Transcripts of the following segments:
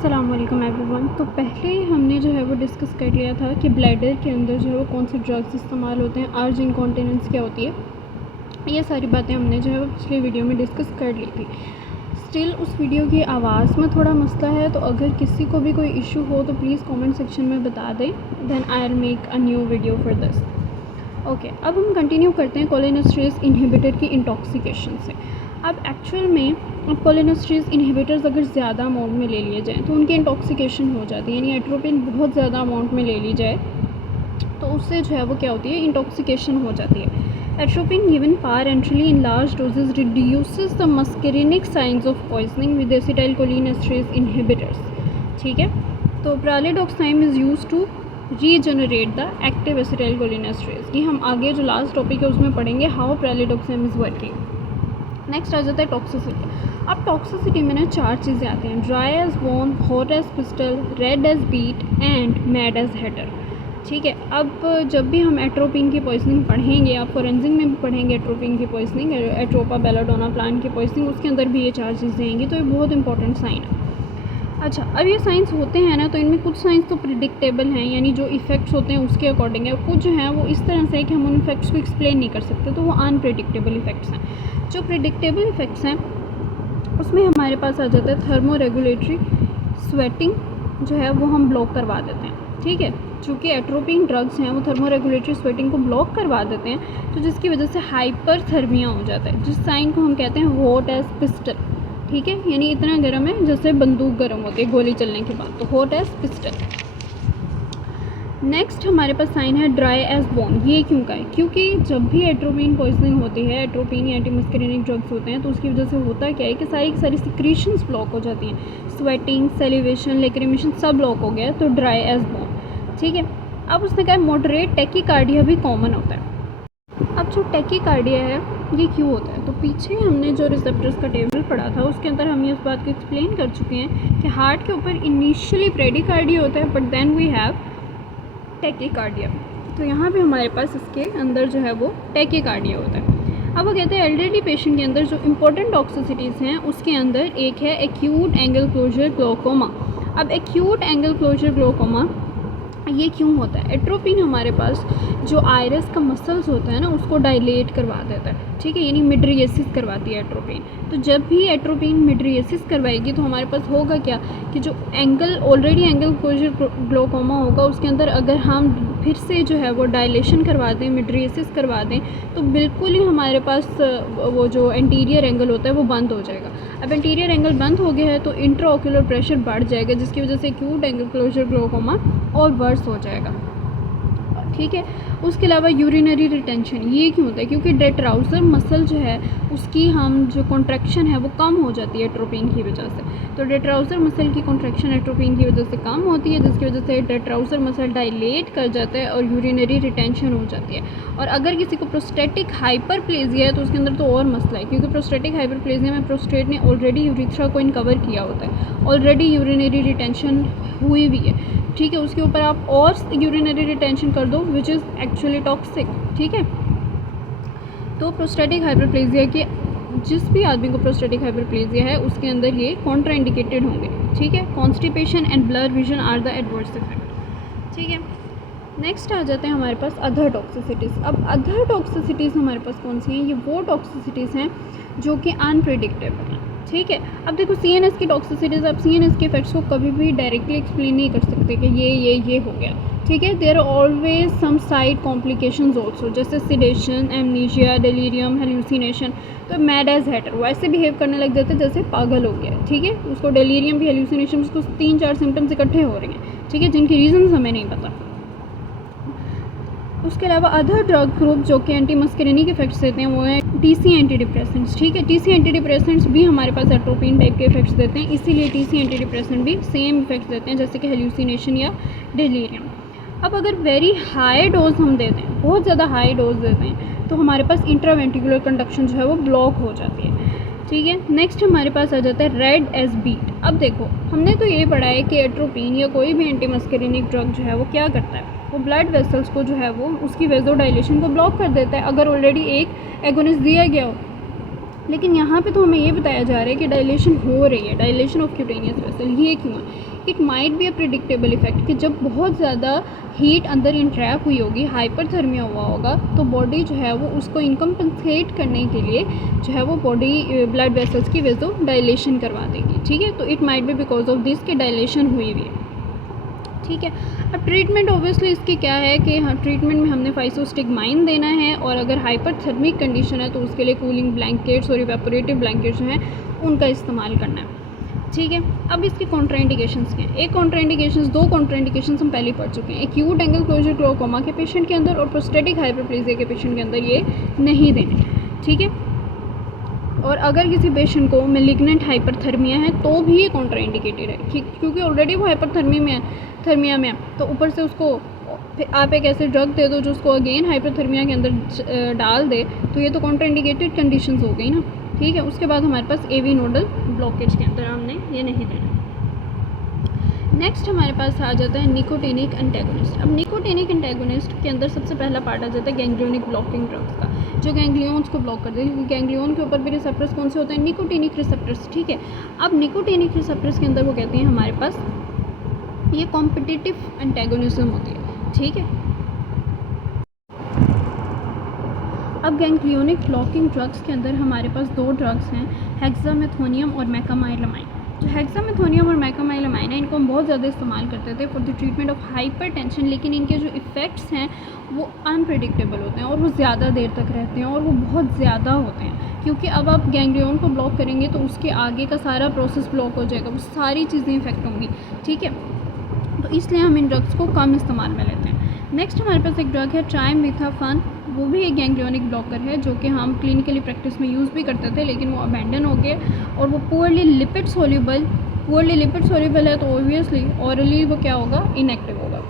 अस्सलाम वालेकुम एवरीवन। तो पहले ही हमने जो है वो डिस्कस कर लिया था कि ब्लैडर के अंदर जो है वो कौन से ड्रग्स इस्तेमाल होते हैं, अर्ज इनकॉन्टिनेंस क्या होती है, ये सारी बातें हमने जो है वो पिछले वीडियो में डिस्कस कर ली थी। स्टिल उस वीडियो की आवाज़ में थोड़ा मसला है, तो अगर किसी को भी कोई इशू हो तो प्लीज़ कमेंट सेक्शन में बता दें, then I will make a new video for this. Okay, अब हम कंटिन्यू करते हैं कोलिनेस्टरेज इनहिबिटर की इंटॉक्सिकेशन से। अब एक्चुअल में कोलिनेस्टरेज इनहिबिटर्स अगर ज़्यादा अमाउंट में ले लिए जाएँ तो उनकी इंटॉक्सिकेशन हो जाती है, यानी एट्रोपिन बहुत ज़्यादा अमाउंट में ले ली जाए तो उससे जो है वो क्या होती है, इंटॉक्सिकेशन हो जाती है। Atropine given parenterally in large doses reduces the muscarinic signs of poisoning with acetylcholinesterase inhibitors। ठीक है, तो pralidoxime is used to regenerate the active acetylcholinesterase। ये हम आगे जो लास्ट टॉपिक है उसमें पढ़ेंगे, how pralidoxime is working। Next आ जाता है टॉक्सिसिटी। अब टॉक्सिसिटी में ना 4 चीज़ें आती हैं, dry as bone, hot as pistol, red as beet and mad as hatter. ठीक है, अब जब भी हम एट्रोपिन की पॉइजनिंग पढ़ेंगे, आप फोरेंसिक में भी पढ़ेंगे एट्रोपिन की पॉइजनिंग, एट्रोपा बेलाडोना प्लांट की पॉइजनिंग, उसके अंदर भी ये 4 चीज़ें आएंगी, तो ये बहुत इंपॉर्टेंट साइन है। अच्छा, अब ये साइंस होते हैं ना, तो इनमें कुछ साइंस तो प्रिडिक्टेबल हैं, यानी जो इफ़ेक्ट्स होते हैं उसके अकॉर्डिंग है, कुछ जो हैं वो इस तरह से है कि हम उन इफ़ेक्ट्स को एक्सप्लेन नहीं कर सकते, तो वो अनप्रिडिक्टेबल इफ़ेक्ट्स हैं। जो प्रिडिक्टेबल इफ़ेक्ट्स हैं उसमें हमारे पास आ जाता है थर्मो रेगुलेटरी स्वेटिंग, जो है वो हम ब्लॉक करवा देते हैं। ठीक है, चूँकि एट्रोपिन ड्रग्स हैं वो थर्मो रेगुलेटरी स्वेटिंग को ब्लॉक करवा देते हैं, तो जिसकी वजह से हाइपरथर्मिया हो जाता है, जिस साइन को हम कहते हैं हॉट एज पिस्टल। ठीक है, यानी इतना गर्म है जैसे बंदूक गर्म होती है गोली चलने के बाद, तो हॉट एज पिस्टल। नेक्स्ट हमारे पास साइन है ड्राई एज बोन। ये क्यों का है? क्योंकि जब भी एट्रोपिन पॉइजनिंग होती है, एट्रोपिन या एंटीमस्करिनिक ड्रग्स होते हैं, तो उसकी वजह से होता क्या है कि सारी की सारी सिक्रीशंस ब्लॉक हो जाती हैं, स्वेटिंग, सेलिवेशन, लेक्रिमेशन सब ब्लॉक हो गया, तो ड्राई एज बोन। ठीक है, अब उसने कहा मॉडरेट टैकीकार्डिया भी कॉमन होता है। अब जो टैकीकार्डिया है ये क्यों होता है, तो पीछे हमने जो रिसेप्टर्स का टेबल पढ़ा था उसके अंदर हम ये उस बात को एक्सप्लेन कर चुके हैं कि हार्ट के ऊपर इनिशियली प्रेडिकार्डिया होता है, but then we have tachycardia. तो यहाँ पे हमारे पास इसके अंदर जो है वो टैकीकार्डिया होता है। अब वो कहते हैं एल्डरली पेशेंट के अंदर जो इंपॉर्टेंट टॉक्सिसिटीज़ हैं उसके अंदर एक है एक्यूट एंगल क्लोजर ग्लोकोमा। अब एक्यूट एंगल क्लोजर ग्लोकोमा ये क्यों होता है? एट्रोपिन हमारे पास जो आयरस का मसल्स होता है ना उसको डायलेट करवा देता है। ठीक है, यानी मिड्रिएसिस करवाती है एट्रोपिन। तो जब भी एट्रोपिन मिड्रिएसिस करवाएगी तो हमारे पास होगा क्या कि जो angle already angle closure glaucoma होगा उसके अंदर अगर हम फिर से जो है वो डायलेशन करवा दें, मिड्रिएसिस करवा दें, तो बिल्कुल ही हमारे पास वो जो एंटीरियर एंगल होता है वो बंद हो जाएगा। अब एंटीरियर एंगल बंद हो गया है तो इंट्राओक्यूलर प्रेशर बढ़ जाएगा, जिसकी वजह से एक्यूट एंगल क्लोजर ग्लोकोमा और वर्स हो जाएगा। ठीक है, उसके अलावा यूरिनरी रिटेंशन ये क्यों होता है? क्योंकि डेट्राउजर मसल जो है उसकी हम जो कॉन्ट्रैक्शन है वो कम हो जाती है एट्रोपिन की वजह से। तो डेट्राउजर मसल की कॉन्ट्रैक्शन एट्रोपिन की वजह से कम होती है, जिसकी वजह से डेट्राउजर मसल डायलेट कर जाता है और यूरिनरी रिटेंशन हो जाती है। और अगर किसी को प्रोस्टेटिक हाइपरप्लेजिया है तो उसके अंदर तो और मसला है, क्योंकि प्रोस्टेटिक हाइपरप्लेजिया में प्रोस्टेट ने ऑलरेडी यूरिथ्रा को इनकवर किया होता है, ऑलरेडी यूरिनरी रिटेंशन हुई भी है। ठीक है, उसके ऊपर आप और यूरिनरी रिटेंशन कर दो विच इज़ एक्चुअली टॉक्सिक। ठीक है, तो प्रोस्टेटिक हाइपरप्लेजिया के जिस भी आदमी को प्रोस्टेटिक हाइपरप्लेजिया है उसके अंदर ये कॉन्ट्राइंडिकेटेड होंगे। ठीक है, constipation and blur vision are the adverse effect. ठीक है, नेक्स्ट आ जाते हैं हमारे पास अदर टॉक्सिसिटीज़। अब अदर टॉक्सिसिटीज़ हमारे पास कौन सी हैं? ये वो टॉक्सिसिटीज़ हैं जो कि अनप्रिडिक्टेबल हैं। ठीक है, अब देखो CNS की टॉक्सिसिटीज़, आप CNS के इफेक्ट्स को कभी भी डायरेक्टली एक्सप्लेन नहीं कर सकते कि ये हो गया। ठीक है, there are always some side complications also, जैसे सिडेशन, एमनीशिया, डेलीरियम, हेल्यूसिनेशन। तो मैड एज हेटर वो ऐसे बिहेव करने लग जाते हैं जैसे पागल हो गया। ठीक है, उसको डेलीरियम भी, हेल्यूसिनेशन, उसको 3-4 सिम्टम्स इकट्ठे हो रहे हैं। ठीक है, जिनकी रीजंस हमें नहीं पता। उसके अलावा अदर ड्रग ग्रुप जो कि एंटीमस्करिनिक इफेक्ट्स देते हैं वो है TC एंटी डिप्रेसेंट्स। ठीक है, TC एंटी डिप्रेसेंट्स भी हमारे पास एट्रोपिन टाइप के इफेक्ट्स देते हैं, इसीलिए TC एंटी डिप्रेसेंट भी सेम इफेक्ट्स देते हैं जैसे कि हेल्यूसिनेशन या डेलीरियम। अब अगर वेरी हाई डोज हम देते हैं, बहुत ज़्यादा हाई डोज देते हैं, तो हमारे पास इंट्रावेंट्रिकुलर कंडक्शन जो है वो ब्लॉक हो जाती है। ठीक है, नेक्स्ट हमारे पास आ जाता है रेड एज बीट। अब देखो हमने तो ये पढ़ा है कि एट्रोपिन या कोई भी एंटीमस्करिनिक ड्रग जो है वो क्या करता है, वो ब्लड वेसल्स को जो है वो उसकी वेजोडाइलेशन को ब्लॉक कर देता है। अगर ऑलरेडी एक एगोनिस्ट दिया गया हो लेकिन यहाँ पे तो हमें ये बताया जा रहा है कि डायलेशन हो रही है, डायलेशन ऑफ क्यूटेनियस वेसल। ये क्यों है? It might be a predictable effect कि जब बहुत ज़्यादा हीट अंदर इंट्रैप हुई होगी, हाइपरथर्मिया हुआ होगा, तो बॉडी जो है वो उसको इनकम्पनसेट करने के लिए जो है वो बॉडी ब्लड वेसल्स की वेजो डायलेशन करवा देगी। ठीक है, तो it might be because of this कि डायलेशन हुई हुई है। ठीक है, अब ट्रीटमेंट ऑब्वियसली इसकी क्या है कि हाँ, ट्रीटमेंट में हमने फाइसोस्टिग्माइन देना है, और अगर हाइपरथर्मिक कंडीशन है तो उसके लिए कूलिंग ब्लैंकेट्स और इवेपोरेटिव ब्लैंकेट्स जो हैं उनका इस्तेमाल करना है। ठीक है, अब इसके कॉन्ट्राइंडिकेशंस क्या हैं? एक कॉन्ट्राइंडिकेशंस, दो कॉन्ट्राइंडिकेशंस हम पहले पढ़ चुके हैं, एक्यूट एंगल क्लोजर ग्लाउकोमा के पेशेंट के अंदर और प्रोस्टेटिक हाइपरप्लेजिया के पेशेंट के अंदर ये नहीं देने। ठीक है, और अगर किसी पेशेंट को मेलिग्नेंट हाइपरथर्मिया है तो भी ये कॉन्ट्राइंडिकेटेड है, क्योंकि ऑलरेडी वो थर्मिया में है, तो ऊपर से उसको आप एक ऐसे ड्रग दे दो जो उसको अगेन हाइपरथर्मिया के अंदर डाल दे, तो ये तो कॉन्ट्राइंडिकेटेड कंडीशंस हो गई ना। ठीक है, उसके बाद हमारे पास एवी नोडल ब्लॉकेज के अंदर हमने ये नहीं देना। नेक्स्ट हमारे पास आ जाता है निकोटिनिक एंटेगोनिस्ट। अब निकोटिनिक एंटेगोनिस्ट के अंदर सबसे पहला पार्ट आ जाता है गैंग्लियोनिक ब्लॉकिंग ड्रग्स का, जो गैंग्लियोन्स को ब्लॉक कर देते हैं, क्योंकि गैंग्लियोन के ऊपर भी रिसेप्टर्स कौन से होते हैं? Nicotinic receptors. ठीक है, अब निकोटिनिक रिसेप्टर्स के अंदर वो कहते हैं हमारे पास ये कॉम्पिटिटिव एंटेगोनिज्म होती है। ठीक है, अब गैंग्लियोनिक ब्लॉकिंग ड्रग्स के अंदर हमारे पास दो ड्रग्स हैं, हेक्सामेथोनियम और मैकामाइलामाइन। जो हेक्सामेथोनियम और मैकामाइलामाइन है, इनको हम बहुत ज़्यादा इस्तेमाल करते थे for the treatment of hypertension, लेकिन इनके जो इफ़ेक्ट्स हैं वो अनप्रेडिक्टेबल होते हैं और वो ज़्यादा देर तक रहते हैं और वो बहुत ज़्यादा होते हैं, क्योंकि अब आप गैंग्लियोन को ब्लॉक करेंगे तो उसके आगे का सारा प्रोसेस ब्लॉक हो जाएगा, वो सारी चीज़ें इफेक्ट होंगी। ठीक है, तो इसलिए हम इन ड्रग्स को कम इस्तेमाल में लेते हैं। नेक्स्ट हमारे पास एक ड्रग है ट्राइमेथाफन, वो भी एक गैंग्लियोनिक ब्लॉकर है जो कि हम क्लिनिकली प्रैक्टिस में यूज़ भी करते थे, लेकिन वो अबैंडन हो गए, और वो पुअरली लिपिड सोल्यूबल है, तो ऑब्वियसली ऑरली वो क्या होगा? इनएक्टिव होगा।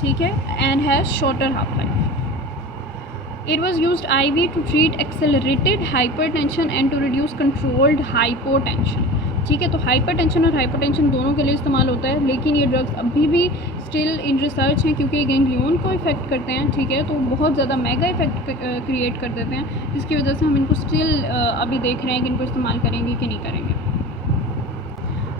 ठीक है, and has shorter half life. It was used IV to treat accelerated hypertension and to reduce controlled hypotension. ठीक है, तो हाइपरटेंशन और हाइपोटेंशन दोनों के लिए इस्तेमाल होता है, लेकिन ये ड्रग्स अभी भी स्टिल इन रिसर्च हैं, क्योंकि ये गैंग्लियोन को इफेक्ट करते हैं। ठीक है, तो बहुत ज़्यादा मेगा इफेक्ट क्रिएट कर देते हैं, जिसकी वजह से हम इनको स्टिल अभी देख रहे हैं कि इनको इस्तेमाल करेंगे कि नहीं करेंगे।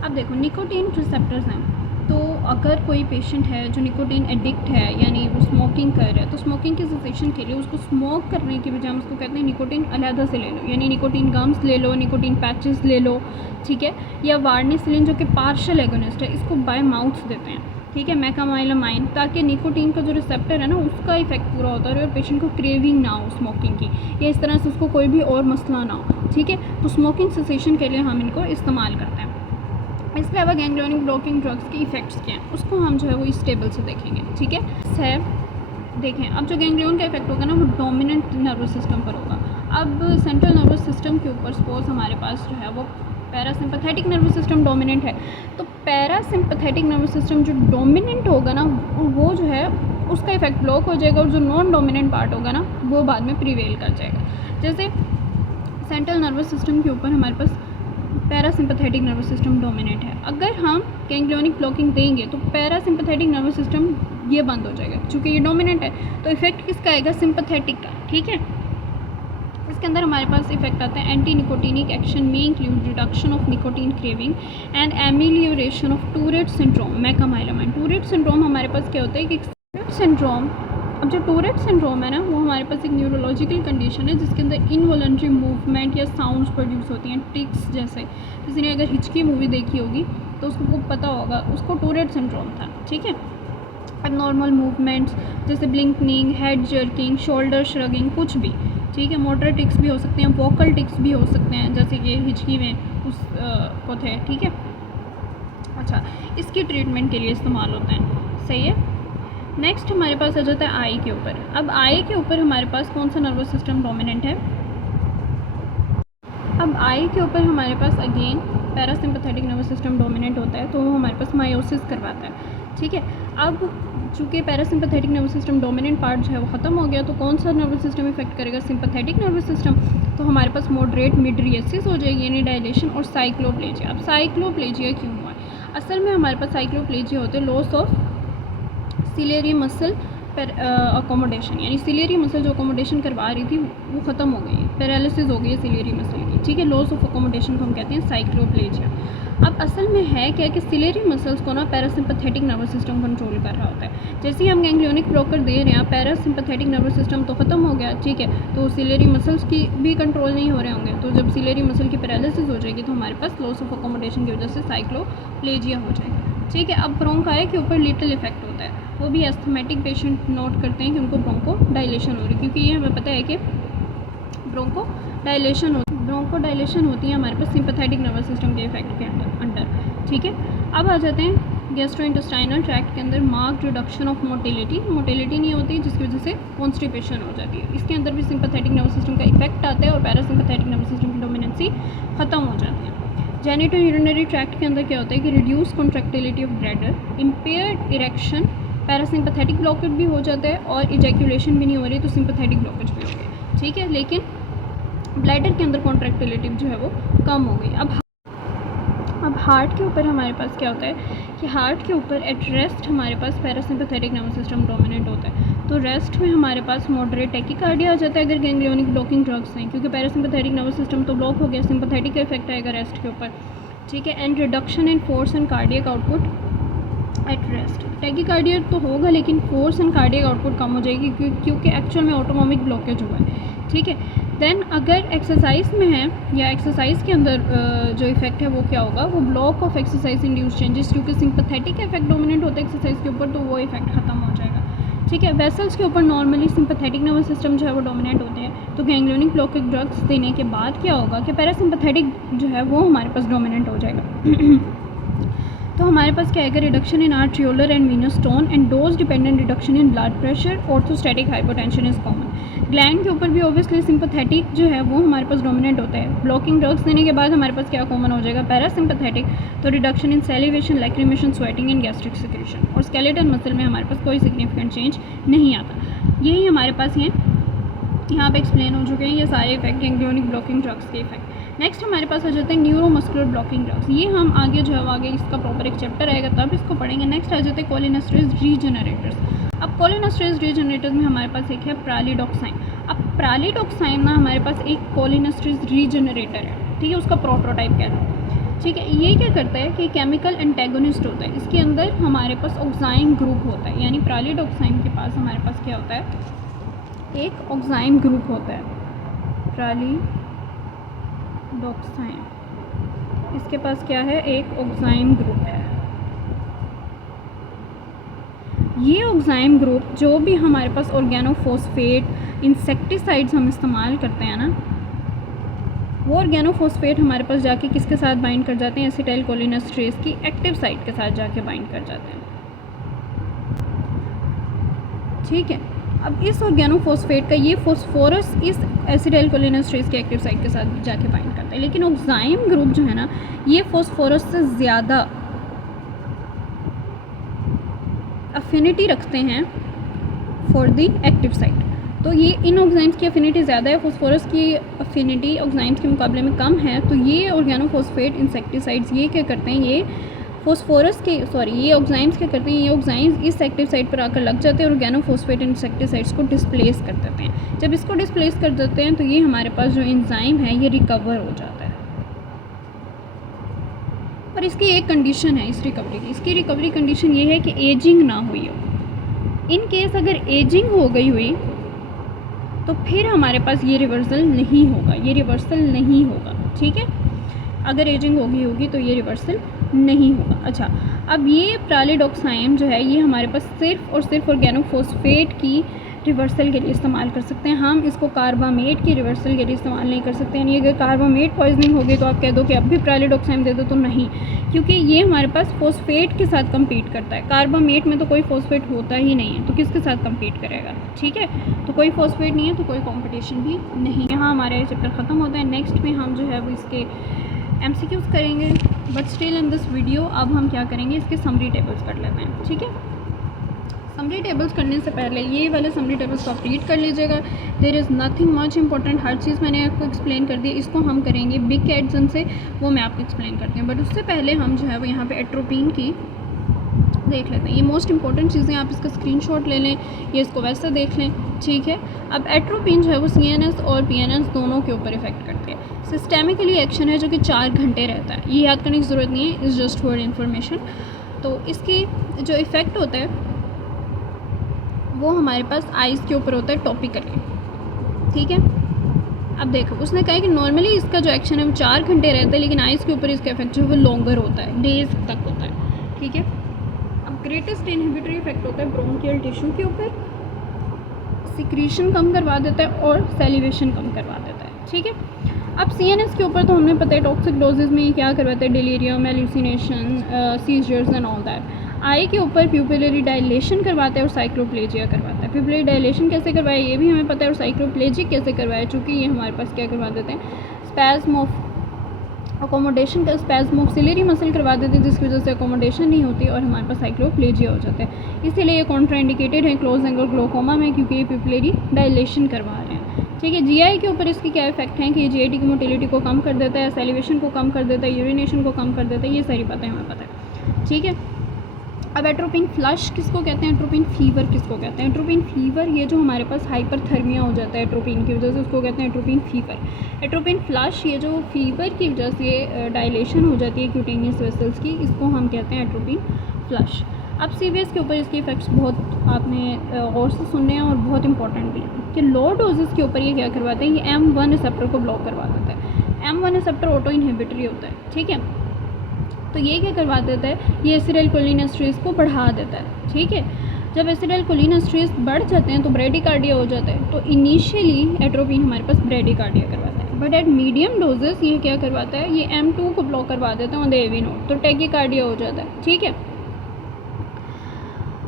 अब देखो, निकोटीन रिसेप्टर्स हैं, तो अगर कोई पेशेंट है जो निकोटीन एडिक्ट है, यानी वो स्मोकिंग कर रहा है, तो स्मोकिंग के सेसेशन के लिए उसको स्मोक करने की बजाय हम उसको कहते हैं निकोटीन अलहदा से ले लो, यानी निकोटीन गम्स ले लो, निकोटीन पैचेस ले लो। ठीक है, या वार्निसिलिन जो कि पार्शियल एगोनिस्ट है, इसको बाय माउथ देते हैं। ठीक है, मैकामाइलामाइन, ताकि निकोटीन का जो रिसेप्टर है ना उसका इफेक्ट पूरा होता रहे और पेशेंट को क्रेविंग ना हो स्मोकिंग की, या इस तरह से उसको कोई भी और मसला ना हो। ठीक है, तो स्मोकिंग सेसेशन के लिए हम इनको इस्तेमाल करते हैं। इसके अलावा गैंग्लियोनिक ब्लॉकिंग ड्रग्स के इफेक्ट्स क्या हैं उसको हम जो है वो इस टेबल से देखेंगे। ठीक है, देखें, अब जो गैंग्लियोन का इफेक्ट होगा ना वो डोमिनेंट नर्वस सिस्टम पर होगा। अब सेंट्रल नर्वस सिस्टम के ऊपर सपोज हमारे पास जो है वो पैरासिम्पैथेटिक नर्वस सिस्टम डोमिनेंट है, तो पैरासिम्पैथेटिक नर्वस सिस्टम जो डोमिनेंट होगा ना वो जो है उसका इफेक्ट ब्लॉक हो जाएगा, और जो नॉन डोमिनेंट पार्ट होगा ना वो बाद में प्रिवेल कर जाएगा। जैसे सेंट्रल नर्वस सिस्टम के ऊपर हमारे पास पैरासिम्पैथेटिक नर्वस सिस्टम डोमिनेंट है, अगर हम गैंग्लियोनिक ब्लॉकिंग देंगे तो पैरासिम्पैथेटिक नर्वस सिस्टम ये बंद हो जाएगा, क्योंकि ये डोमिनेंट है, तो इफेक्ट किसका आएगा? सिंपैथेटिक का। ठीक है, इसके अंदर हमारे पास इफेक्ट आता है एंटी निकोटिनिक एक्शन में include reduction of nicotine craving and amelioration of Tourette syndrome, mecamylamine. Tourette syndrome हमारे पास क्या होता है कि टूरेट सिंड्रोम, अब जो टूरेट सिंड्रोम है ना वो हमारे पास एक न्यूरोलॉजिकल कंडीशन है जिसके अंदर इनवॉलंटरी मूवमेंट या साउंड्स प्रोड्यूस होती हैं, टिक्स जैसे। किसी ने अगर हिचकी मूवी देखी होगी तो उसको पता होगा, उसको टूरेट सिंड्रोम था। ठीक है, एबनॉर्मल मूवमेंट्स जैसे blinking, head jerking, shoulder shrugging, कुछ भी। ठीक है, मोटर टिक्स भी हो सकते हैं, वोकल टिक्स भी हो सकते हैं, जैसे ये हिचकी में उस को थे। ठीक है, अच्छा, इसकी ट्रीटमेंट के लिए इस्तेमाल होता है। सही है, नेक्स्ट हमारे पास आ जाता है आई के ऊपर। अब आई के ऊपर हमारे पास कौन सा नर्वस सिस्टम डोमिनेंट है? अब आई के ऊपर हमारे पास again parasympathetic nervous system dominant होता है, तो वो हमारे पास मायोसिस करवाता है। ठीक है, अब चूँकि parasympathetic nervous system dominant part जो है वो ख़त्म हो गया, तो कौन सा नर्वस सिस्टम इफेक्ट करेगा? Sympathetic nervous system. तो हमारे पास मॉडरेट मिड्रिएसिस हो जाएगी, यानी डायलेशन और साइक्लोप्लेजिया। अब साइक्लोप्लेजिया क्यों हुआ है? असल में हमारे पास साइक्लोप्लेजिया होते हैं loss of ciliary muscle accommodation, यानी सिलियरी मसल जो अकोमोडेशन करवा रही थी वो ख़त्म हो गई है, पैरालिसिस हो गई है सिलियरी मसल की, ठीक है। लॉस ऑफ अकोमोडेशन को हम कहते हैं साइक्लोप्लेजिया। अब असल में है क्या कि सिलेरी मसल्स को ना पैरासिम्पथेटिक नर्वस सिस्टम कंट्रोल कर रहा होता है। जैसे ही हम गैंग्लियोनिक ब्लॉकर दे रहे हैं, पैरासिम्पथेटिक नर्वस सिस्टम तो ख़त्म हो गया, ठीक है, तो सिलेरी मसल्स की भी कंट्रोल नहीं हो रहे होंगे। तो जब सिलेरी मसल की पैरालिसिस हो जाएगी तो हमारे पास लॉस ऑफ अकोमोडेशन की वजह से साइक्लोप्लेजिया हो जाएगा, ठीक है। अब ब्रोंकाई के ऊपर लिटिल इफेक्ट होता है, वो भी एस्थमेटिक पेशेंट नोट करते हैं कि उनको ब्रोंको डायलेशन हो रही है, क्योंकि ये हमें पता है कि ब्रोंको डायलेशन होती है हमारे पास सिंपैथेटिक नर्वस सिस्टम के इफेक्ट के अंडर, ठीक है। अब आ जाते हैं गैस्ट्रोइंटेस्टाइनल ट्रैक्ट के अंदर मार्क्ड रिडक्शन ऑफ मोटिलिटी नहीं होती, जिसकी वजह से कॉन्स्टिपेशन हो जाती है। इसके अंदर भी सिंपैथेटिक नर्वस सिस्टम का इफेक्ट आता है और पैरासिम्पैथेटिक नर्वस सिस्टम की डोमिनेंसी ख़त्म हो जाती है। जेनिटो यूरिनरी ट्रैक्ट के अंदर क्या होता है कि reduce contractility of bladder, impaired erection, parasympathetic blockage भी हो जाता है और इजैक्यूलेशन भी नहीं हो रही तो सिंपैथेटिक ब्लॉकेज भी हो गई, ठीक है। लेकिन ब्लैडर के अंदर कॉन्ट्रैक्टिलिटी जो है वो कम हो गई। अब हार्ट के ऊपर हमारे पास क्या होता है कि हार्ट के ऊपर एट रेस्ट हमारे पास पैरासिम्पैथेटिक नर्वस सिस्टम डोमिनेट होता है। तो रेस्ट में हमारे पास मॉडरेट टैकीकार्डिया आ जाता है अगर गैंग्लियोनिक ब्लॉकिंग ड्रग्स हैं, क्योंकि पैरासिम्पैथेटिक नर्वस सिस्टम तो ब्लॉक हो गया, सिंपैथेटिक का इफेक्ट आएगा रेस्ट के ऊपर, ठीक है। And reduction in force and cardiac output at rest. Tachycardia तो होगा लेकिन फोर्स एंड कार्डियक आउटपुट कम हो जाएगी क्योंकि एक्चुअल में ऑटोनोमिक ब्लॉकेज हुआ है, ठीक है। देन अगर एक्सरसाइज में है या एक्सरसाइज के अंदर जो इफेक्ट है वो क्या होगा, वो block of exercise induce changes, क्योंकि सिंपैथेटिक इफेक्ट डोमिनेट होता है एक्सरसाइज के ऊपर, तो वो इफेक्ट खत्म हो जाएगा, ठीक है। वेसल्स के ऊपर नॉर्मली सिंपैथेटिक नर्वस सिस्टम जो है वो डोमिनेट होते हैं, तो गैंग्लियोनिक ब्लॉकेज ड्रग्स देने के बाद क्या होगा कि पैरासिम्पैथेटिक जो है वो हमारे पास डोमिनेट हो जाएगा। तो हमारे पास क्या आएगा, reduction in arteriolar and venous tone and dose dependent reduction in blood pressure, orthostatic hypotension is common. Gland के ऊपर भी ऑब्वियसली सिंपैथेटिक जो है वो हमारे पास डोमिनेट होता है। ब्लॉकिंग ड्रग्स देने के बाद हमारे पास क्या कॉमन हो जाएगा, पैरासिम्पैथेटिक, तो reduction in salivation, lacrimation, sweating and gastric secretion. और स्केलेटल मसल में हमारे पास कोई सिग्निफिकेंट चेंज नहीं आता। यही हमारे पास यहाँ पे एक्सप्लेन हो चुके हैं ये सारे इफेक्ट गैंग्लियोनिक ब्लॉकिंग ड्रग्स के इफेक्ट। नेक्स्ट हमारे पास आ जाते हैं न्यूरोमस्कुलर ब्लॉकिंग ड्रग्स। ये हम आगे जो है आगे इसका प्रॉपर एक चैप्टर आएगा तब इसको पढ़ेंगे। नेक्स्ट आ जाते हैं कोलिनेस्टरेज रीजनरेटर्स। अब कोलिनेस्टरेज रीजनरेटर्स में हमारे पास एक है प्रालिडोक्साइन। अब प्रालिडोक्साइन ना हमारे पास एक कोलिनेस्टरेज रीजनरेटर है, ठीक है, उसका प्रोटोटाइप कह लो, ठीक है। ये क्या करता है कि केमिकल एंटेगोनिस्ट होता है, इसके अंदर हमारे पास ऑक्साइन ग्रुप होता है, यानी प्रालिडोक्साइन के पास हमारे पास क्या होता है, एक ऑक्साइन ग्रुप होता है, प्रालिडोक्साइन, इसके पास क्या है, एक ऑक्साइन ग्रुप है। ये ऑक्साइन ग्रुप जो भी हमारे पास ऑर्गेनोफॉस्फेट, इंसेक्टिसाइड्स हम इस्तेमाल करते हैं ना, वो ऑर्गेनोफॉस्फेट हमारे पास जाके किसके साथ बाइंड कर जाते हैं, एसिटाइल कोलिनेस्टरेज की एक्टिव साइट के साथ जाके बाइंड कर जाते हैं, ठीक है। अब इस ऑर्गेनोफॉस्फेट का ये फॉस्फोरस इस एसिटाइल कोलिनेस्टरेज के एक्टिव साइट के साथ जाके बाइंड करता है, लेकिन ऑक्साइन ग्रुप जो है ना ये फॉस्फोरस से ज़्यादा अफिनिटी रखते हैं फॉर द एक्टिव साइट। तो ये इन ऑक्साइंस की अफिनिटी ज़्यादा है, फॉस्फोरस की अफिनिटी ऑक्साइंस के मुकाबले में कम है। तो ये ऑर्गेनोफॉस्फेट इंसेक्टिसाइड्स ये क्या करते हैं, ये ये ऑक्साइंस क्या करते हैं, ये ऑक्साइंस इस एक्टिव साइट पर आकर लग जाते हैं और ऑर्गेनोफॉस्फेट इंसेक्टिसाइड्स को डिस्प्लेस कर देते हैं। जब इसको डिस्प्लेस कर देते हैं तो ये हमारे पास जो एंजाइम है ये रिकवर हो जाता है। पर इसकी एक कंडीशन है इस रिकवरी की, इसकी रिकवरी कंडीशन ये है कि एजिंग ना हुई हो। इन केस अगर एजिंग हो गई हुई तो फिर हमारे पास ये रिवर्सल नहीं होगा, ठीक है। अगर एजिंग होगी तो ये रिवर्सल नहीं होगा। अच्छा, अब ये प्रालिडोक्साइन जो है ये हमारे पास सिर्फ और सिर्फ ऑर्गेनोफॉस्फेट की रिवर्सल के लिए इस्तेमाल कर सकते हैं। हम इसको कार्बामेट की रिवर्सल के लिए इस्तेमाल नहीं कर सकते। यानी अगर कार्बामेट पॉइजनिंग होगी तो आप कह दो कि अब भी प्रालिडोक्साइन दे दो, तो नहीं, क्योंकि ये हमारे पास फॉस्फेट के साथ कम्पीट करता है। कार्बामेट में तो कोई फॉस्फेट होता ही नहीं है, तो किसके साथ कम्पीट करेगा, ठीक है। तो कोई फॉस्फेट नहीं है तो कोई कॉम्पिटिशन भी नहीं। यहाँ हमारा चैप्टर ख़त्म होता है। नेक्स्ट में हम जो है वो इसके MCQs करेंगे, but still in this video अब हम क्या करेंगे, इसके समरी टेबल्स कर लेते हैं, ठीक है। समरी टेबल्स करने से पहले ये वाले समरी टेबल्स को आप रीड कर लीजिएगा। There is nothing much important, हर चीज़ मैंने आपको एक्सप्लेन कर दी। इसको हम करेंगे बिग एडजन से, वो मैं आपको एक्सप्लेन करती हूँ। बट उससे पहले हम जो है वो यहाँ पे एट्रोपिन की देख लेते हैं। ये मोस्ट इंपॉर्टेंट चीज़ें, आप इसका स्क्रीनशॉट ले लें, ये इसको वैसे देख लें, ठीक है। अब एट्रोपिन जो है वो CNS और PNS दोनों के ऊपर इफेक्ट करते हैं। सिस्टेमिकली एक्शन है जो कि 4 घंटे रहता है, ये याद करने की ज़रूरत नहीं है, इज़ जस्ट फॉर इन्फॉर्मेशन। तो इसकी जो इफ़ेक्ट होता है वो हमारे पास आइज़ के ऊपर होता है टॉपिकली, ठीक है। अब देखो उसने कहा है कि नॉर्मली इसका जो एक्शन है वो 4 घंटे रहता है, लेकिन आइज़ के ऊपर इसका इफेक्ट जो है वो लॉन्गर होता है, डेज तक होता है, ठीक है। अब ग्रेटेस्ट इनहिबिटरी इफेक्ट होता है ब्रोंकियल टिश्यू के ऊपर, सिक्रीशन कम करवा देता है और सेलिवेशन कम करवा देता है, ठीक है। अब CNS के ऊपर तो हमें पता है टॉक्सिक डोजेज में ये क्या करवाता है, delirium, hallucination, seizures and all that. Eye के ऊपर प्यूपिलरी डायलेशन करवाता है और साइक्लोप्लेजिया करवाता है। प्यूपिलरी डायलेशन कैसे करवाए ये भी हमें पता है, और साइक्लोप्लेजिक कैसे करवाए, चूँकि ये हमारे पास क्या करवा देते हैं, स्पैज्म ऑफ अकोमोडेशन का, स्पैज्म ऑफ सिलेरी मसल करवा देते हैं, जिसकी वजह से अकोमोडेशन नहीं होती और हमारे पास साइक्लोप्लेजिया हो जाता है। इसीलिए ये कॉन्ट्राइंडिकेटेड है क्लोज एंगल ग्लोकोमा में, क्योंकि ये प्यूपिलरी डायलेशन करवा रहे हैं, ठीक है। GI के ऊपर इसके क्या इफेक्ट हैं कि ये GIT की मोटिलिटी को कम कर देता है, सेलिवेशन को कम कर देता है, यूरिनेशन को कम कर देता है, ये सारी बातें हमें पता है, ठीक है। अब एट्रोपिन फ्लश किसको कहते हैं, एट्रोपिन फीवर किसको कहते हैं। एट्रोपिन फीवर ये जो हमारे पास हाइपरथर्मिया हो जाता है एट्रोपिन की वजह से, उसको कहते हैं एट्रोपिन फीवर। एट्रोपिन फ्लश ये जो फीवर की वजह से डायलेशन हो जाती है क्यूटेनियस वेसल्स की, इसको हम कहते हैं एट्रोपिन फ्लश। अब CVS के ऊपर इसके इफेक्ट्स बहुत आपने गौर से सुनने हैं और बहुत इंपॉर्टेंट भी हैं कि लो डोजेस के ऊपर ये क्या करवाते हैं, ये M1 रिसेप्टर को ब्लॉक करवा देता है। M1 रिसेप्टर ऑटो इनहिबिटरी होता है, ठीक है। तो ये क्या करवा देता है, ये एसिटाइलकोलिनेस्टरेज को बढ़ा देता है, ठीक है। जब एसिटाइलकोलिनेस्टरेज बढ़ जाते हैं तो ब्रेडिकार्डिया हो जाता है। तो इनिशियली एट्रोपिन हमारे पास ब्रेडिकार्डिया करवाता है, बट एट मीडियम डोजेस ये क्या करवाता है, ये M2 को ब्लॉक करवा देता है ऑन द AV नोड, तो टैकीकार्डिया हो जाता है, ठीक है।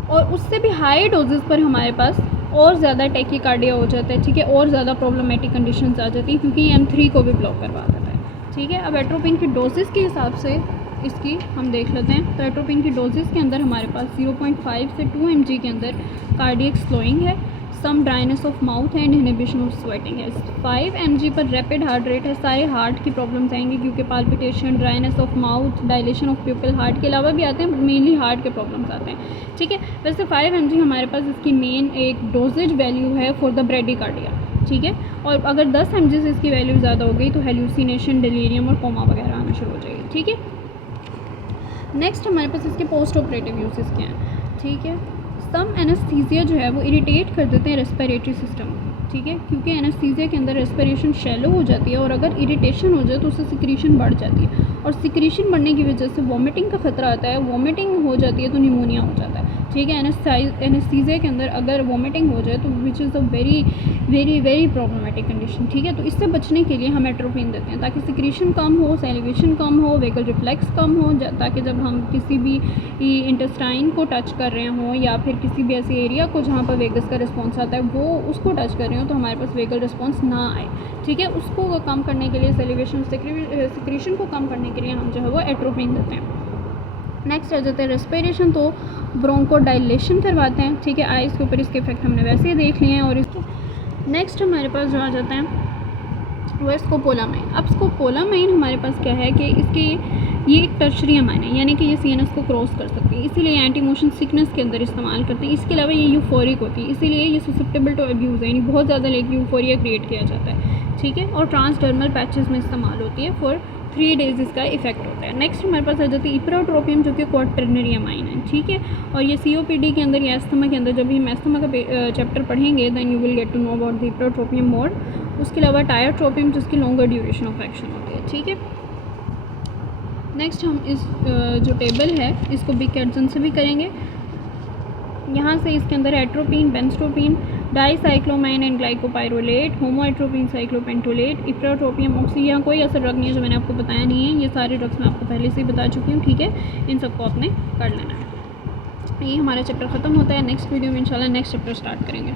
और उससे भी हाई डोजेस पर हमारे पास और ज़्यादा टैकीकार्डिया हो जाता है, ठीक है, और ज़्यादा प्रॉब्लमेटिक कंडीशंस आ जाती हैं, क्योंकि ये M3 को भी ब्लॉक करवा देता है, ठीक है। अब एट्रोपिन की डोजेस के हिसाब से इसकी हम देख लेते हैं। तो एट्रोपिन की डोजेस के अंदर हमारे पास 0.5 से 2 mg के अंदर कार्डियक स्लोइंग है, some dryness of mouth and inhibition of sweating है। 5 mg पर रैपिड हार्ट रेट है, सारे हार्ट की प्रॉब्लम्स आएंगी, क्योंकि palpitation, dryness of mouth, dilation of प्यूपिल heart के अलावा भी आते हैं, मेनली हार्ट के प्रॉब्लम्स आते हैं, ठीक है। वैसे 5 mg हमारे पास इसकी मेन एक डोजेज वैल्यू है फॉर द ब्रेडिकार्डिया, ठीक है। और अगर 10 mg से इसकी वैल्यू ज़्यादा हो गई तो हेल्यूसिनेशन, डिलीरियम और कोमा वगैरह आना शुरू हो जाएगी, ठीक है। नेक्स्ट हमारे पास इसके पोस्ट ऑपरेटिव यूजेस क्या हैं, ठीक है। सम एनेस्थीसिया जो है वो इरिटेट कर देते हैं रेस्पिरेटरी सिस्टम, ठीक है, क्योंकि एनेस्थीसिया के अंदर रेस्पिरेशन शैलो हो जाती है और अगर इरिटेशन हो जाए तो उससे सिक्रीशन बढ़ जाती है, और सिक्रीशन बढ़ने की वजह से वॉमिटिंग का खतरा आता है, वॉमिटिंग हो जाती है तो निमोनिया हो जाता है, ठीक है। एनेस्थीसिया के अंदर अगर वॉमिटिंग हो जाए तो which is a very very very problematic condition, ठीक है। तो इससे बचने के लिए हम एट्रोपिन देते हैं ताकि सिक्रीशन कम हो, सेलिवेशन कम हो, वेगल रिफ्लेक्स कम हो, ताकि जब हम किसी भी इंटेस्टाइन को टच कर रहे हों या फिर किसी भी ऐसे एरिया को जहाँ पर वेगस का रिस्पॉन्स आता है वो उसको टच कर रहे हो तो हमारे पास वेगल रिस्पॉन्स ना आए, ठीक है। उसको कम करने के लिए, सेलिवेशन सिक्रीशन को कम करने के लिए हम जो है वो एट्रोपिन देते हैं। नेक्स्ट आ जाता है रेस्पिरेशन, तो ब्रोंको डायलेशन करवाते हैं, ठीक है। आइज़ के ऊपर इसके इफेक्ट हमने वैसे ही देख लिए हैं। और इसके नेक्स्ट हमारे पास जो आ जाता है वो है स्कोपोलामाइन। अब स्कोपोलामाइन हमारे पास क्या है कि इसके ये एक टर्शरी अमाइन है, यानी कि ये CNS को क्रॉस कर सकती है, इसीलिए एंटी मोशन सिकनेस के अंदर इस्तेमाल करते हैं। इसके अलावा ये यूफोरिक होती है, इसीलिए ये ससेप्टेबल टू अब्यूज़ है, यानी बहुत ज़्यादा लेके यूफोरिया क्रिएट किया जाता है, ठीक है। और ट्रांसडर्मल पैचेस में इस्तेमाल होती है, फॉर 3 डेज इसका इफेक्ट होता है। नेक्स्ट हमारे पास आ जाती है इप्रोट्रोपियम, जो कि क्वाटर्नरी अमाइन है, ठीक है। और ये COPD के अंदर या एस्थमा के अंदर जब भी हम एस्थमा का चैप्टर पढ़ेंगे then you will get to know about the ipratropium more. उसके अलावा टायरट्रोपियम जिसकी लॉन्गर ड्यूरेशन ऑफ एक्शन होती है, ठीक है। नेक्स्ट हम इस जो टेबल है इसको बिग कैटसन से भी करेंगे। यहाँ से इसके अंदर atropine, benztropine, dicyclomine and glycopyrrolate, homatropine, cyclopentolate, ipratropium, oxy, यहाँ कोई असर ड्रग नहीं है जो मैंने आपको बताया नहीं है, ये सारे ड्रग्स मैं आपको पहले से ही बता चुकी हूँ, ठीक है। इन सबको आपने कर लेना है। ये हमारा चैप्टर ख़त्म होता है। नेक्स्ट वीडियो में इंशाल्लाह नेक्स्ट चैप्टर स्टार्ट करेंगे।